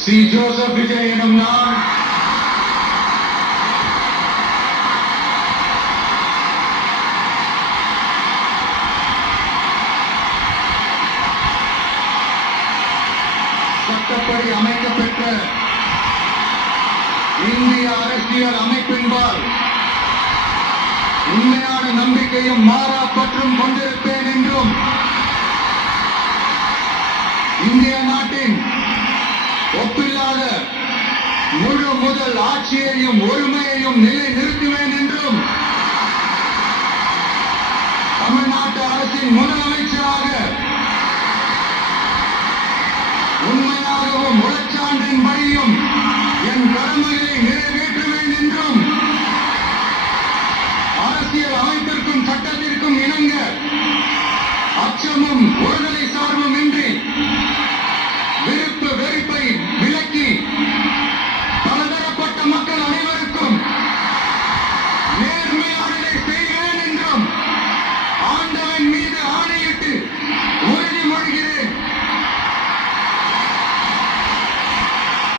C. Joseph Vijay எனும் நான் சட்டப்படி அமைக்கப்பெற்ற இந்திய அரசியல் அமைப்பின்பால் உண்மையான நம்பிக்கையும் மாறா பற்றும் கொண்டிருப்பேன் என்றும் இந்திய நாட்டின் ஒப்பில்லாத முழு முதல் ஆட்சியையும் ஒருமையையும் நிலை நிறுத்துவேன் என்றும் தமிழ்நாட்டு அரசின் முதலமைச்சராக